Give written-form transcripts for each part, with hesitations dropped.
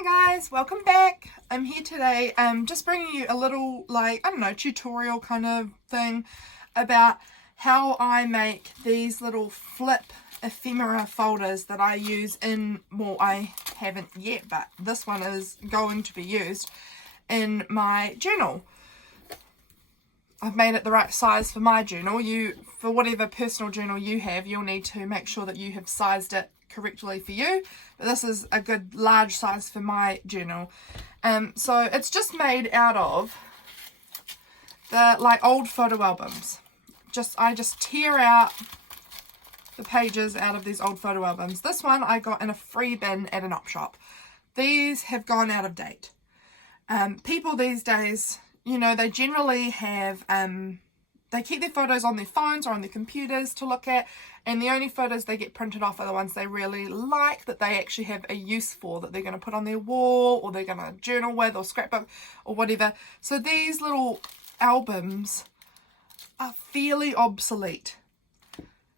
Hi guys, welcome back. I'm here today just bringing you a little tutorial kind of thing about how I make these little flip ephemera folders that I use in, well, I haven't yet, but this one is going to be used in my journal. I've made it the right size for my journal. For whatever personal journal you have, you'll need to make sure that you have sized it correctly for you, but this is a good large size for my journal. So it's just made out of the old photo albums. I just tear out the pages out of these old photo albums. This one I got in a free bin at an op shop. These have gone out of date. People these days, they generally have they keep their photos on their phones or on their computers to look at, and the only photos they get printed off are the ones they really like, that they actually have a use for, that they're going to put on their wall or they're going to journal with or scrapbook or whatever. So these little albums are fairly obsolete.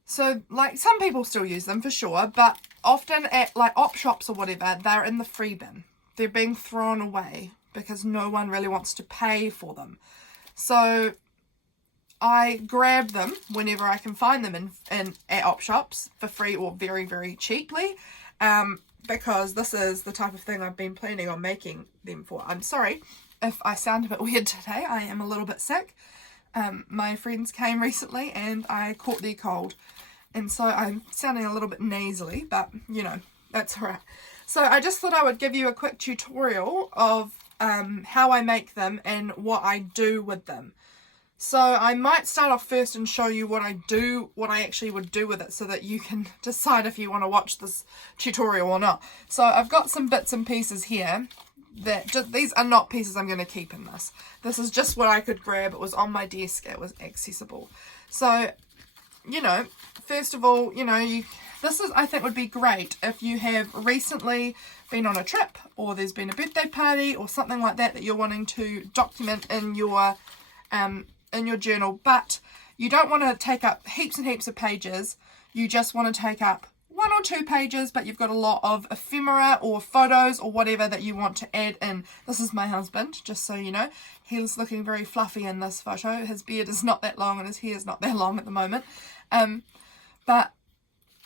So some people still use them for sure, but often at op shops or whatever, they're in the free bin. They're being thrown away because no one really wants to pay for them. So I grab them whenever I can find them at op shops for free or very, very cheaply, because this is the type of thing I've been planning on making them for. I'm sorry if I sound a bit weird today. I am a little bit sick. My friends came recently and I caught their cold, and so I'm sounding a little bit nasally, but that's alright. So I just thought I would give you a quick tutorial of how I make them and what I do with them. So I might start off first and show you what I actually would do with it, so that you can decide if you want to watch this tutorial or not. So I've got some bits and pieces here these are not pieces I'm going to keep in this. This is just what I could grab. It was on my desk. It was accessible. So, first of all, this I think would be great if you have recently been on a trip, or there's been a birthday party or something like that you're wanting to document in your journal, but you don't want to take up heaps and heaps of pages. You just want to take up 1 or 2 pages, but you've got a lot of ephemera or photos or whatever that you want to add in. This is my husband, just so you know. He's looking very fluffy in this photo. His beard is not that long and his hair is not that long at the moment. But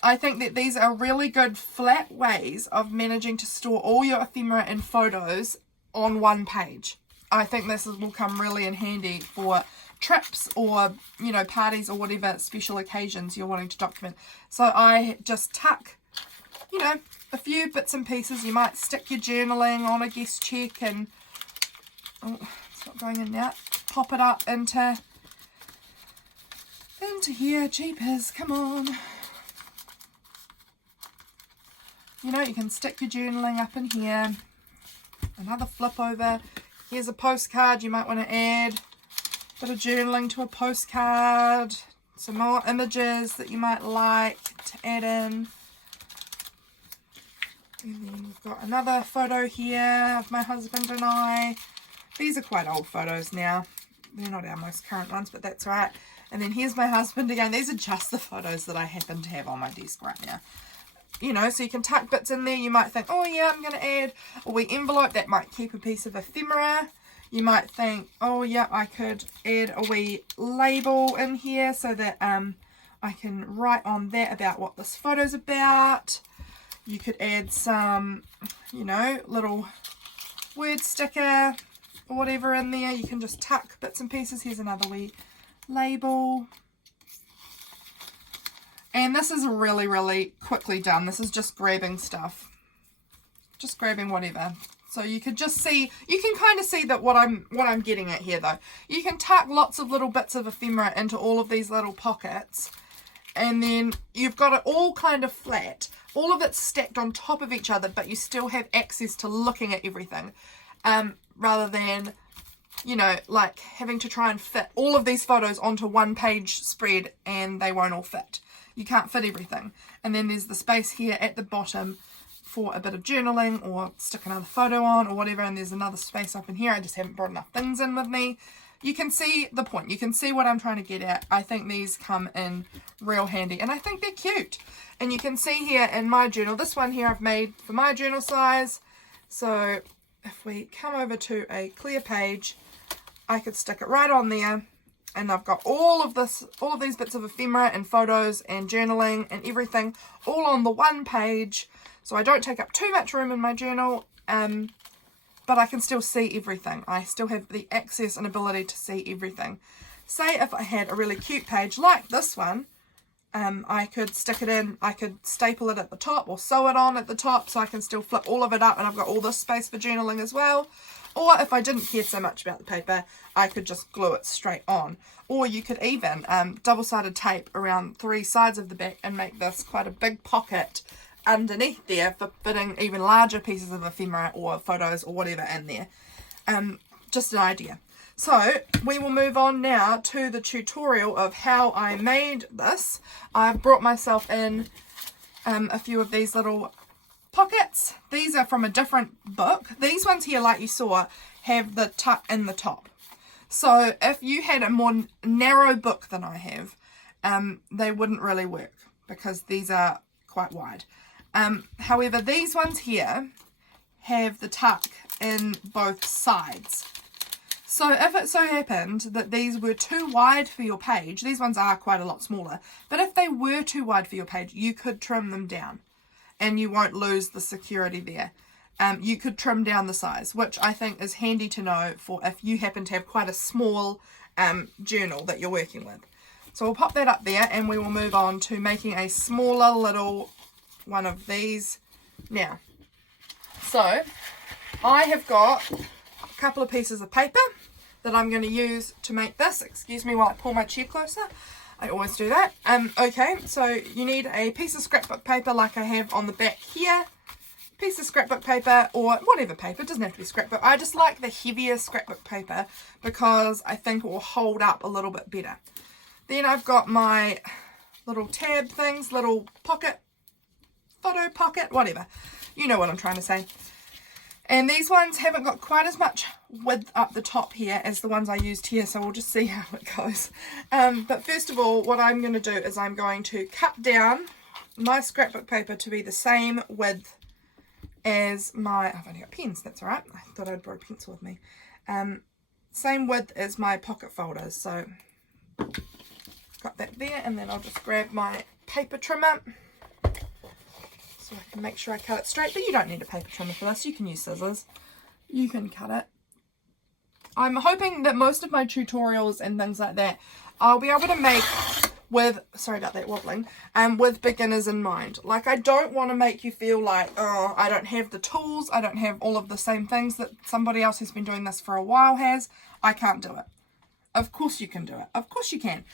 I think that these are really good flat ways of managing to store all your ephemera and photos on one page. I think this will come really in handy for trips or, parties or whatever special occasions you're wanting to document. So I just tuck, a few bits and pieces. You might stick your journaling on a guest check and, oh, it's not going in now. Pop it up into here. Jeepers, come on. You can stick your journaling up in here. Another flip over. Here's a postcard you might want to add. Bit of journaling to a postcard. Some more images that you might like to add in. And then we've got another photo here of my husband and I. These are quite old photos now. They're not our most current ones, but that's right. And then here's my husband again. These are just the photos that I happen to have on my desk right now. So you can tuck bits in there. You might think, oh yeah, I'm going to add a wee envelope that might keep a piece of ephemera. You might think, oh yeah, I could add a wee label in here so that I can write on that about what this photo's about. You could add some, little word sticker or whatever in there. You can just tuck bits and pieces. Here's another wee label. And this is really, really quickly done. This is just grabbing stuff. Just grabbing whatever. So you can just see, you can kind of see that what I'm getting at here though. You can tuck lots of little bits of ephemera into all of these little pockets. And then you've got it all kind of flat. All of it's stacked on top of each other, but you still have access to looking at everything. Rather than, having to try and fit all of these photos onto one page spread and they won't all fit. You can't fit everything. And then there's the space here at the bottom for a bit of journaling or stick another photo on or whatever, and there's another space up in here. I just haven't brought enough things in with me. You can see the point. You can see what I'm trying to get at. I think these come in real handy, and I think they're cute. And you can see here in my journal, this one here I've made for my journal size. So if we come over to a clear page, I could stick it right on there, and I've got all of these bits of ephemera and photos and journaling and everything all on the one page, so I don't take up too much room in my journal, but I can still see everything. I still have the access and ability to see everything. Say if I had a really cute page like this one, I could stick it in, I could staple it at the top or sew it on at the top, so I can still flip all of it up and I've got all this space for journaling as well. Or if I didn't care so much about the paper, I could just glue it straight on. Or you could even double-sided tape around 3 sides of the back and make this quite a big pocket underneath there for fitting even larger pieces of ephemera or photos or whatever in there. Just an idea. So we will move on now to the tutorial of how I made this. I've brought myself in a few of these little pockets. These are from a different book. These ones here, like you saw, have the tuck in the top. So if you had a more narrow book than I have, they wouldn't really work because these are quite wide. However, these ones here have the tuck in both sides. So if it so happened that these were too wide for your page, these ones are quite a lot smaller, but if they were too wide for your page, you could trim them down and you won't lose the security there. You could trim down the size, which I think is handy to know for if you happen to have quite a small journal that you're working with. So we'll pop that up there and we will move on to making a smaller little one of these now. So I have got a couple of pieces of paper that I'm going to use to make this. Excuse me while I pull my chair closer. I always do that. Okay, so you need a piece of scrapbook paper like I have on the back here. Piece of scrapbook paper or whatever paper, it doesn't have to be scrapbook. I just like the heavier scrapbook paper because I think it will hold up a little bit better. Then I've got my little tab things, little pocket, photo pocket, whatever. You know what I'm trying to say. And these ones haven't got quite as much width up the top here as the ones I used here, so we'll just see how it goes. But first of all, what I'm going to do is I'm going to cut down my scrapbook paper to be the same width as my, I've only got pens, that's alright, I thought I'd brought a pencil with me. Same width as my pocket folders, so got that there, and then I'll just grab my paper trimmer so I can make sure I cut it straight, but you don't need a paper trimmer for this, you can use scissors, you can cut it. I'm hoping that most of my tutorials and things like that I'll be able to make with, sorry about that wobbling, with beginners in mind. Like, I don't want to make you feel like, oh, I don't have the tools, I don't have all of the same things that somebody else who's been doing this for a while has, I can't do it. Of course you can do it, of course you can.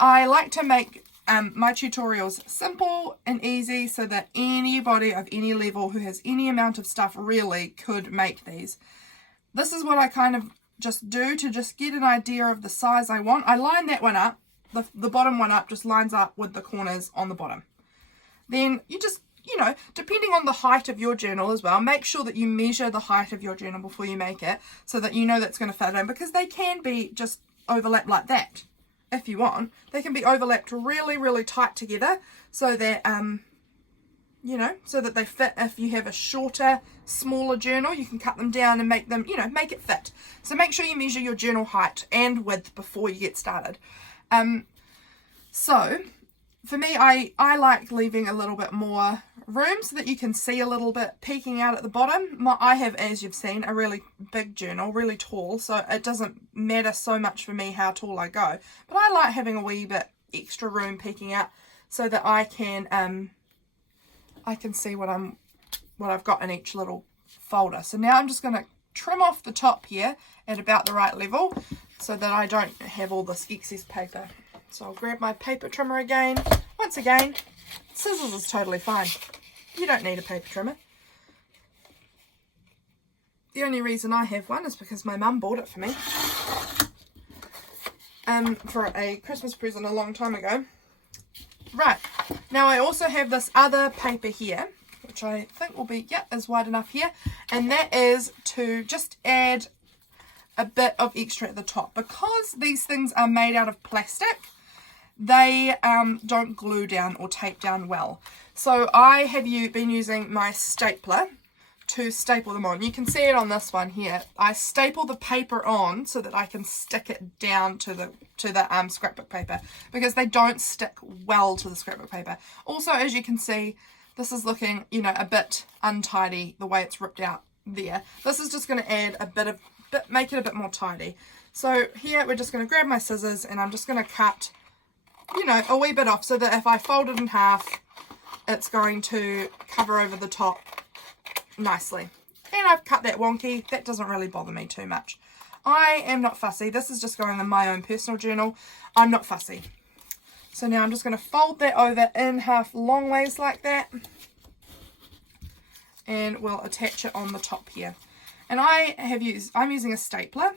I like to make my tutorials simple and easy so that anybody of any level who has any amount of stuff really could make these. This is what I kind of just do to just get an idea of the size I want. I line that one up, the bottom one up just lines up with the corners on the bottom. Then you just, you know, depending on the height of your journal as well, make sure that you measure the height of your journal before you make it so that you know that's going to fit in, because they can be just overlapped like that. If you want, they can be overlapped really, really tight together so that, you know, so that they fit. If you have a shorter, smaller journal, you can cut them down and make them, you know, make it fit. So make sure you measure your journal height and width before you get started. So for me, I like leaving a little bit more room so that you can see a little bit peeking out at the bottom. I have, as you've seen, a really big journal, really tall, so it doesn't matter so much for me how tall I go. But I like having a wee bit extra room peeking out so that I can see what I've got in each little folder. So now I'm just going to trim off the top here at about the right level so that I don't have all this excess paper. So I'll grab my paper trimmer again. Once again, scissors is totally fine. You don't need a paper trimmer. The only reason I have one is because my mum bought it for me for a Christmas present a long time ago. Right, now I also have this other paper here, which I think will be, yeah, is wide enough here, and that is to just add a bit of extra at the top. Because these things are made out of plastic, they don't glue down or tape down well. So I have been using my stapler to staple them on. You can see it on this one here. I staple the paper on so that I can stick it down to the scrapbook paper, because they don't stick well to the scrapbook paper. Also, as you can see, this is looking, you know, a bit untidy the way it's ripped out there. This is just going to add a bit, make it a bit more tidy. So here we're just going to grab my scissors and I'm just going to cut, you know, a wee bit off so that if I fold it in half, it's going to cover over the top nicely. And I've cut that wonky. That doesn't really bother me too much. I am not fussy. This is just going in my own personal journal. I'm not fussy. So now I'm just going to fold that over in half long ways like that. And we'll attach it on the top here. And I'm using a stapler.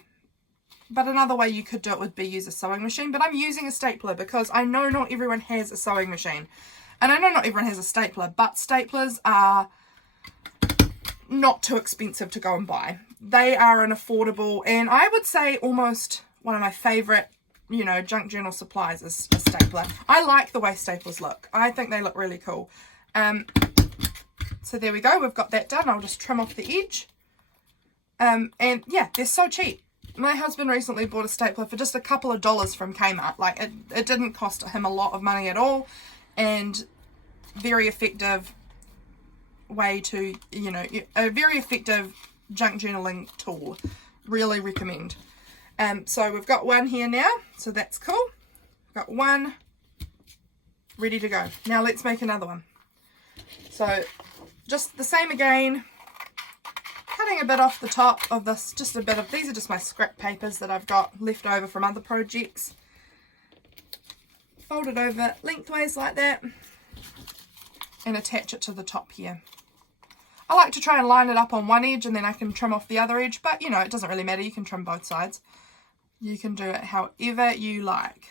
But another way you could do it would be use a sewing machine. But I'm using a stapler because I know not everyone has a sewing machine. And I know not everyone has a stapler, but staplers are not too expensive to go and buy. They are an affordable, and I would say almost one of my favourite, you know, junk journal supplies is a stapler. I like the way staplers look. I think they look really cool. So there we go. We've got that done. I'll just trim off the edge. And yeah, they're so cheap. My husband recently bought a stapler for just a couple of dollars from Kmart. Like, it didn't cost him a lot of money at all. And very effective way to, you know, a very effective junk journaling tool. Really recommend. So we've got one here now, so that's cool. We've got one ready to go. Now let's make another one. So just the same again, cutting a bit off the top of this, just a bit of, these are just my scrap papers that I've got left over from other projects. Fold it over lengthways like that and attach it to the top here. I like to try and line it up on one edge and then I can trim off the other edge, but you know, it doesn't really matter. You can trim both sides. You can do it however you like.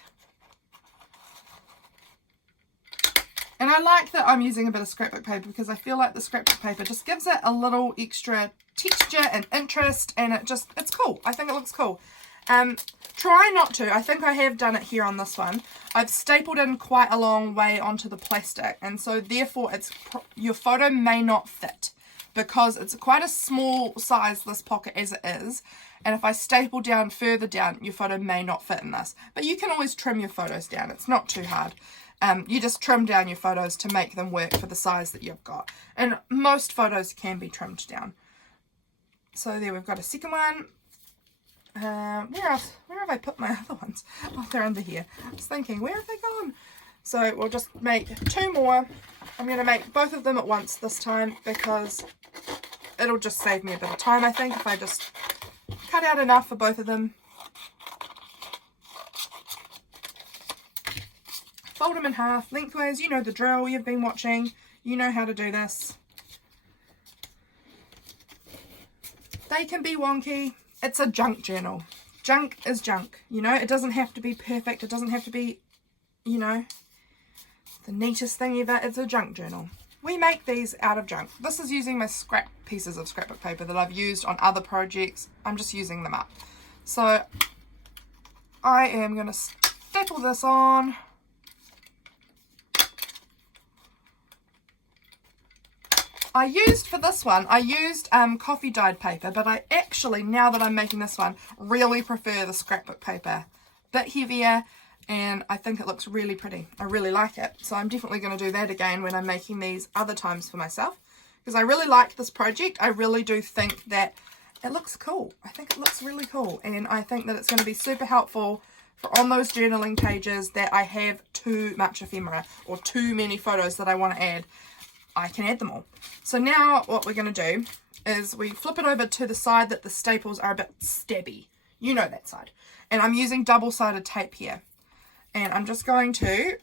And I like that I'm using a bit of scrapbook paper because I feel like the scrapbook paper just gives it a little extra texture and interest, and it's cool. I think it looks cool. Try not to. I think I have done it here on this one. I've stapled in quite a long way onto the plastic, and so therefore your photo may not fit because it's quite a small size, this pocket as it is, and if I staple down further down, your photo may not fit in this. But you can always trim your photos down. It's not too hard. You just trim down your photos to make them work for the size that you've got. And most photos can be trimmed down. So there, we've got a second one. Where else? Where have I put my other ones? Oh, they're under here. I was thinking, where have they gone? So we'll just make two more. I'm going to make both of them at once this time because it'll just save me a bit of time, I think, if I just cut out enough for both of them. Fold them in half, lengthways. You know the drill. You've been watching. You know how to do this. They can be wonky. It's a junk journal. Junk is junk. You know, it doesn't have to be perfect. It doesn't have to be, you know, the neatest thing ever. It's a junk journal. We make these out of junk. This is using my scrap pieces of scrapbook paper that I've used on other projects. I'm just using them up. So I am going to staple this on. For this one, I used coffee dyed paper, but I actually, now that I'm making this one, really prefer the scrapbook paper. Bit heavier, and I think it looks really pretty. I really like it. So I'm definitely going to do that again when I'm making these other times for myself, because I really like this project. I really do think that it looks cool. I think it looks really cool, and I think that it's going to be super helpful for on those journaling pages that I have too much ephemera or too many photos that I want to add. I can add them all. So now what we're going to do is we flip it over to the side that the staples are a bit stabby. You know that side. And I'm using double-sided tape here. And I'm just going to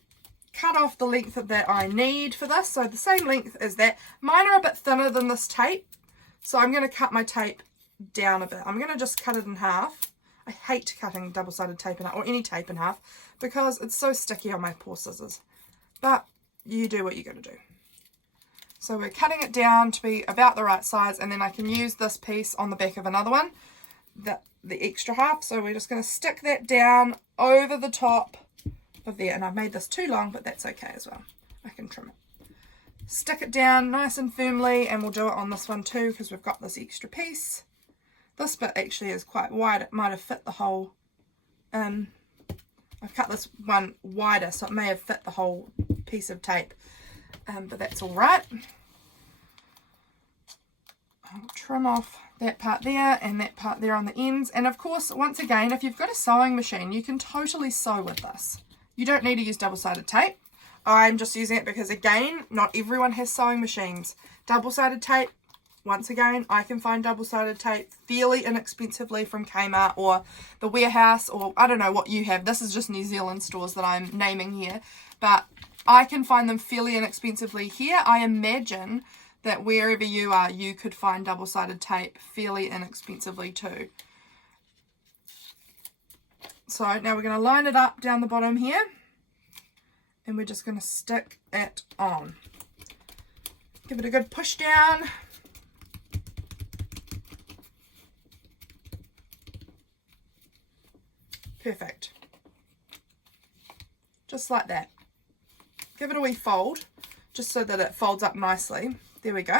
cut off the length that I need for this. So the same length as that. Mine are a bit thinner than this tape. So I'm going to cut my tape down a bit. I'm going to just cut it in half. I hate cutting double-sided tape in half, or any tape in half, because it's so sticky on my poor scissors. But you do what you got to do. So we're cutting it down to be about the right size, and then I can use this piece on the back of another one, the extra half. So we're just going to stick that down over the top of there. And I've made this too long, but that's okay as well. I can trim it. stick it down nice and firmly, and we'll do it on this one too because we've got this extra piece. This bit actually is quite wide, it might have fit the whole, I've cut this one wider so it may have fit the whole piece of tape, but that's alright. I'll trim off that part there and that part there on the ends, and of course once again if you've got a sewing machine you can totally sew with this. You don't need to use double-sided tape. I'm just using it because again not everyone has sewing machines. Double-sided tape, once again I can find double-sided tape fairly inexpensively from Kmart or the warehouse, or I don't know what you have. This is just New Zealand stores that I'm naming here, but I can find them fairly inexpensively here. I imagine that wherever you are, you could find double-sided tape fairly inexpensively too. So now we're going to line it up down the bottom here, and we're just going to stick it on. Give it a good push down. Perfect. Just like that. Give it a wee fold, just so that it folds up nicely. There we go.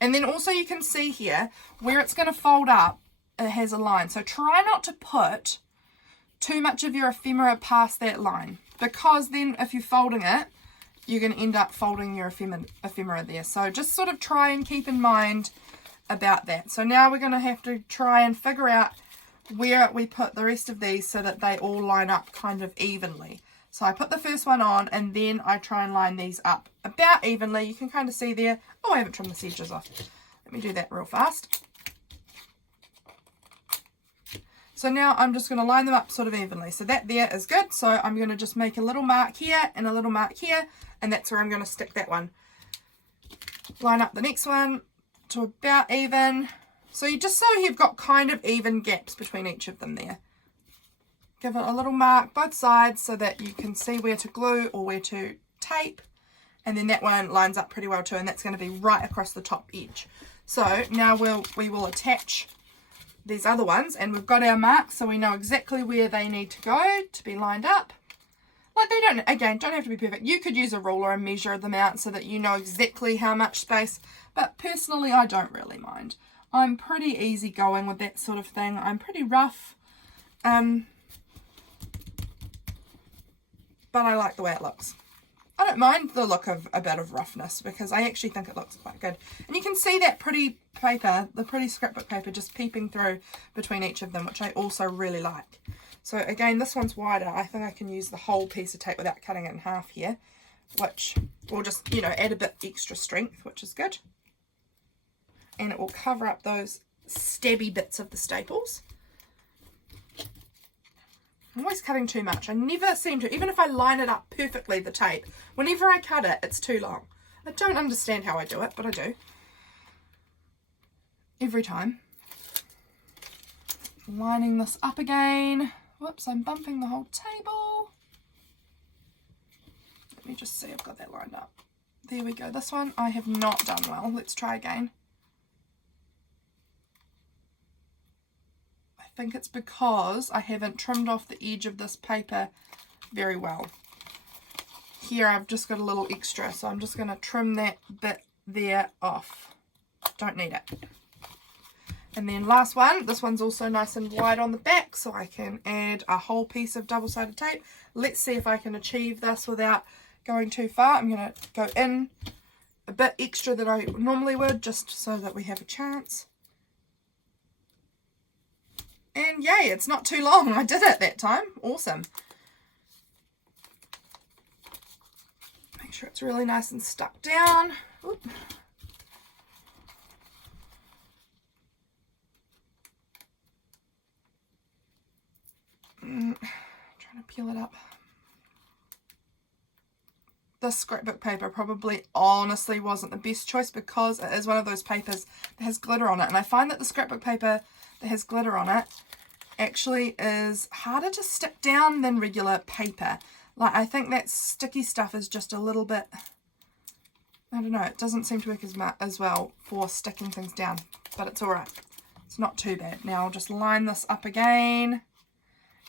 And then also you can see here where it's going to fold up, it has a line. So try not to put too much of your ephemera past that line, because then if you're folding it, you're going to end up folding your ephemera there. So just sort of try and keep in mind about that. So now we're going to have to try and figure out where we put the rest of these so that they all line up kind of evenly. So I put the first one on and then I try and line these up about evenly. You can kind of see there. Oh, I haven't trimmed the edges off. Let me do that real fast. So now I'm just going to line them up sort of evenly. So that there is good. So I'm going to just make a little mark here and a little mark here, and that's where I'm going to stick that one. Line up the next one to about even. So you just so you've got kind of even gaps between each of them there. Give it a little mark both sides so that you can see where to glue or where to tape. And then that one lines up pretty well too, and that's going to be right across the top edge. So now we will attach these other ones, and we've got our marks so we know exactly where they need to go to be lined up. Like they don't have to be perfect. You could use a ruler and measure them out so that you know exactly how much space, but personally I don't really mind. I'm pretty easy going with that sort of thing. I'm pretty rough. But I like the way it looks. I don't mind the look of a bit of roughness because I actually think it looks quite good. And you can see that pretty paper, the pretty scrapbook paper, just peeping through between each of them, which I also really like. So again, this one's wider. I think I can use the whole piece of tape without cutting it in half here, which will just, you know, add a bit extra strength, which is good. And it will cover up those stabby bits of the staples. I'm always cutting too much. I never seem to, even if I line it up perfectly, the tape, whenever I cut it, it's too long. I don't understand how I do it, but I do. Every time. Lining this up again. Whoops, I'm bumping the whole table. Let me just see, I've got that lined up. There we go. This one I have not done well. Let's try again. I think it's because I haven't trimmed off the edge of this paper very well. Here I've just got a little extra, so I'm just going to trim that bit there off. Don't need it. And then last one, this one's also nice and wide on the back, so I can add a whole piece of double-sided tape. Let's see if I can achieve this without going too far. I'm going to go in a bit extra than I normally would, just so that we have a chance. And yay, it's not too long. I did it that time. Awesome. Make sure it's really nice and stuck down. Oop. Trying to peel it up. This scrapbook paper probably honestly wasn't the best choice because it is one of those papers that has glitter on it. And I find that the scrapbook paper that has glitter on it actually is harder to stick down than regular paper. Like, I think that sticky stuff is just a little bit, I don't know, it doesn't seem to work as well for sticking things down, but it's alright. It's not too bad. Now I'll just line this up again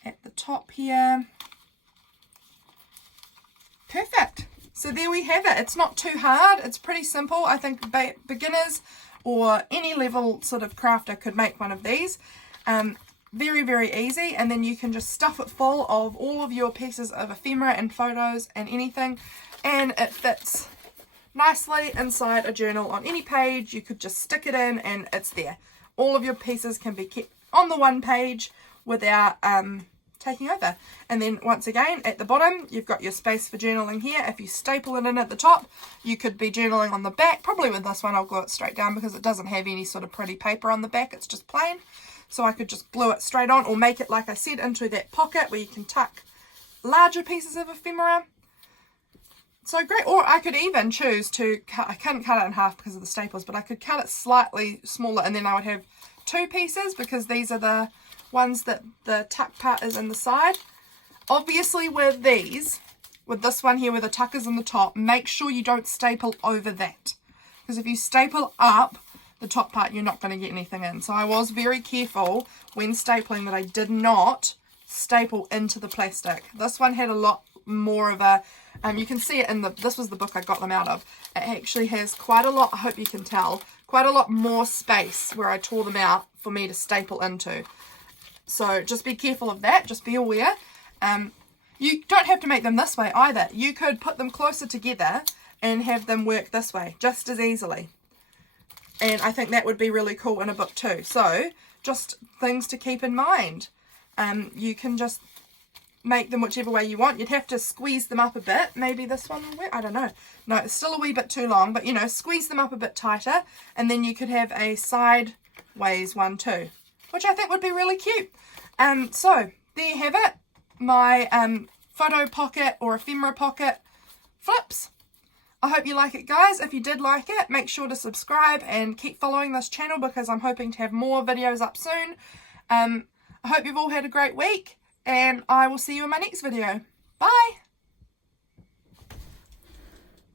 at the top here. Perfect. So there we have it. It's not too hard. It's pretty simple. I think beginners or any level sort of crafter could make one of these. Very, very easy. And then you can just stuff it full of all of your pieces of ephemera and photos and anything. And it fits nicely inside a journal on any page. You could just stick it in and it's there. All of your pieces can be kept on the one page without taking over. And then once again at the bottom you've got your space for journaling here. If you staple it in at the top, you could be journaling on the back. Probably with this one I'll glue it straight down because it doesn't have any sort of pretty paper on the back, it's just plain. So I could just glue it straight on, or make it, like I said, into that pocket where you can tuck larger pieces of ephemera. So great. Or I could even choose to cut, I couldn't cut it in half because of the staples, but I could cut it slightly smaller and then I would have two pieces, because these are the ones that the tuck part is in the side. Obviously with these, with this one here where the tuck is on the top, make sure you don't staple over that, because if you staple up the top part you're not going to get anything in. So I was very careful when stapling that I did not staple into the plastic. This one had a lot more of a, you can see it in the, this was the book I got them out of. It actually has quite a lot, I hope you can tell, quite a lot more space where I tore them out for me to staple into. So just be careful of that, just be aware. You don't have to make them this way either. You could put them closer together and have them work this way just as easily. And I think that would be really cool in a book too. So just things to keep in mind. You can just make them whichever way you want. You'd have to squeeze them up a bit. Maybe this one will work. I don't know. No, it's still a wee bit too long, but you know, squeeze them up a bit tighter, and then you could have a sideways one too, which I think would be really cute. So there you have it. My photo pocket or ephemera pocket flips. I hope you like it, guys. If you did like it, make sure to subscribe and keep following this channel, because I'm hoping to have more videos up soon. I hope you've all had a great week, and I will see you in my next video. Bye!